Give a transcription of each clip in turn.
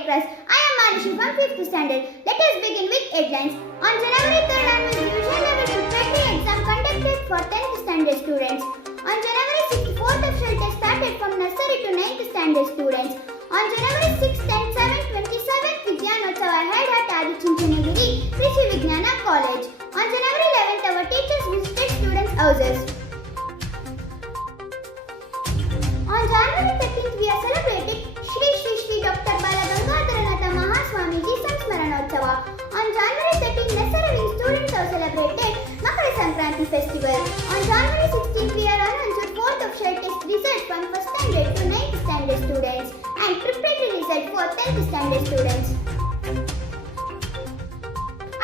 Take Rest. I am Marishi from 5th standard. Let us begin with headlines. On January 3rd, annual division level preparatory exam conducted for 10th standard students. On January 6th, 4th official test started from nursery to 9th standard students. On January 6th, 10th, 7th, 27th, Vidyanotsava held at Adi Chinchanagiri, Krishi Vignana College. On January 11th, our teachers visited students' houses. On January 13th, we are celebrating Shri Dr. Balagangadharanatha Mahaswamiji Samsmaranotsava. On January 13th, Nasaravin students have celebrated Makara Sankranti festival. On January 16th, we are announced 4th official test result from 1st standard to 9th standard students and preparatory result for 10th standard students.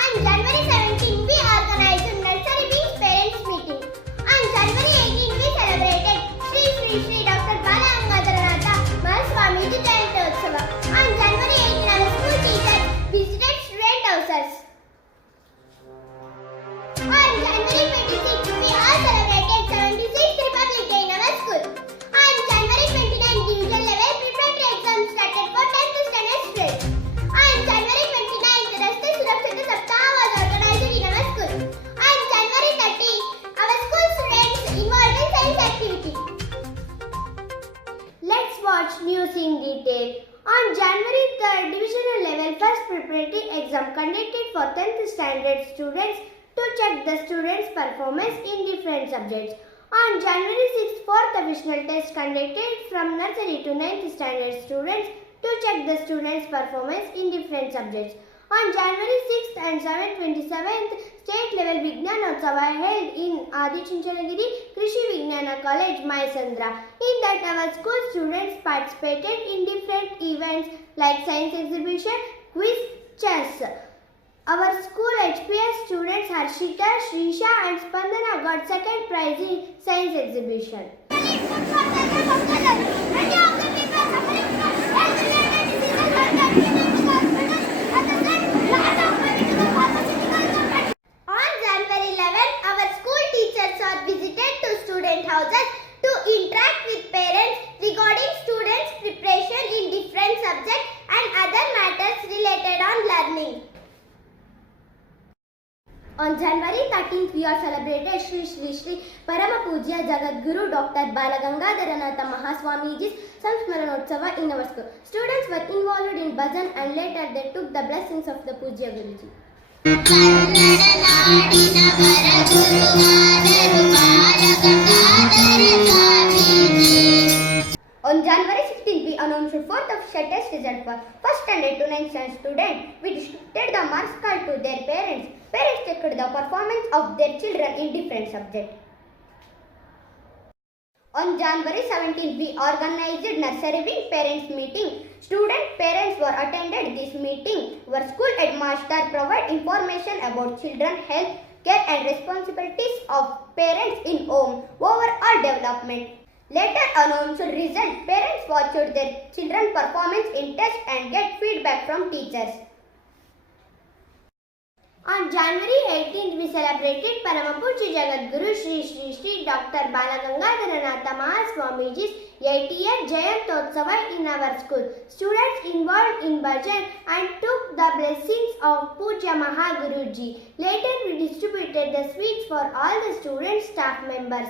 On January 17th, we organized Nursery Wings Parents Meeting. On January 18th, we celebrated Shri Dr. Balagangadharanatha Mahaswamiji Jayantotsava. On January 18th, our school teachers visited student houses. On January 26th, we all celebrated 76th Republic Day in our school. On January 29th, division level preparatory exams started for 10th standard students. On January 29th, Raste Surakshita Saptaha was organized in our school. On January 30th, our school students involved in science activity. Let's watch news in detail. On January 3rd, divisional level first preparatory exam conducted for 10th standard students to check the students' performance in different subjects. On January 6th, 4th official test conducted from nursery to 9th standard students to check the students' performance in different subjects. On January 6th and 7th, 27th, state level Vidyanotsava held in Adi Chinchanagiri, Krishi Vignana College, Mysandra. In that, our school students participated in different events like science exhibition, quiz, chess. Our school HPS students Harshita, Shrisha and Spandana got second prize in science exhibition. On January 11th, our school teachers are visited to student houses to interact with parents regarding students' preparation in different subjects and other matters related on learning. On January 13th, we are celebrated Shri Parama Pujya Jagadguru Dr. Balagangadharanatha Mahaswamiji's Samsmaranotsava in our school. Students were involved in bhajan and later they took the blessings of the Pujya Guruji. On January 16th, we announced 4th official test result for 1st standard to 9th standard students. We distributed the marks card to their parents. Parents checked the performance of their children in different subjects. On January 17th, we organized Nursery Wing Parents Meeting. Student parents were attended this meeting. Our school headmaster provided information about children health, care and responsibilities of parents in home, overall development. Later announced result, parents watched their children performance in test and get feedback from teachers. On January 18th, we celebrated Paramapuji Jagadguru Shri Dr. Balagangadharanatha Mahaswamiji's 80th Jayantotsava in our school. Students involved in bhajan and took the blessings of Puja Mahaguruji. Later, we distributed the sweets for all the student staff members.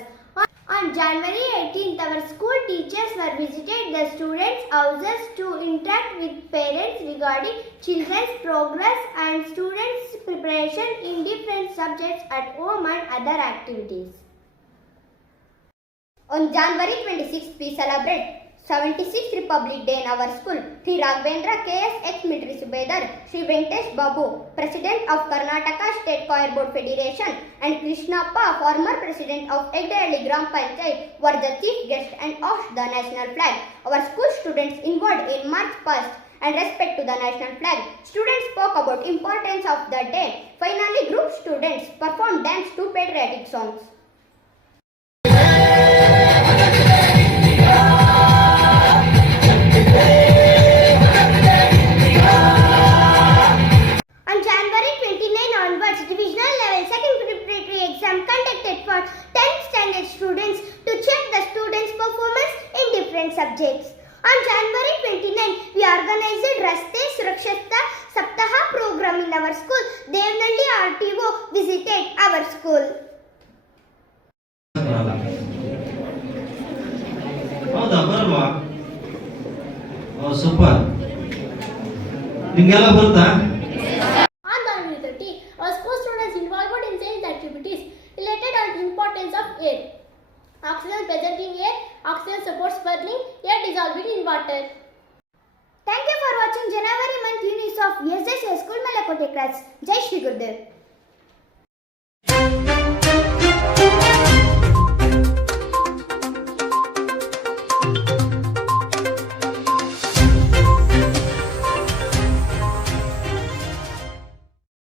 On January 18th, our school teachers were visited the students' houses to interact with parents regarding children's progress and students' preparation in different subjects at home and other activities. On January 26th, we celebrate 76th Republic Day in our school. Sri Raghavendra KS ex-military Subedar, Sri Venkatesh Babu, President of Karnataka State Choir Board Federation and Krishnappa, former President of Egdehalli Gram Panchayat were the chief guests and hoisted the national flag. Our school students involved in march past and respect to the national flag. Students spoke about importance of the day. Finally, group students performed dance to patriotic songs. On January 29 onwards, divisional level second preparatory exam conducted for 10th standard students to check the students' performance in different subjects. On January 29, we organized Raste visited our school. ಹೌದಾ ಬರಲ್ವಾ super ನಿಂಗೆಲ್ಲ ಬರುತ್ತಾ On January 30, our school students involved in science activities related on importance of air. Oxygen present in air, oxygen supports burning, air dissolving in water. Thank you for watching January month units of SSS School Malakote class. Jai Shri Gurudev.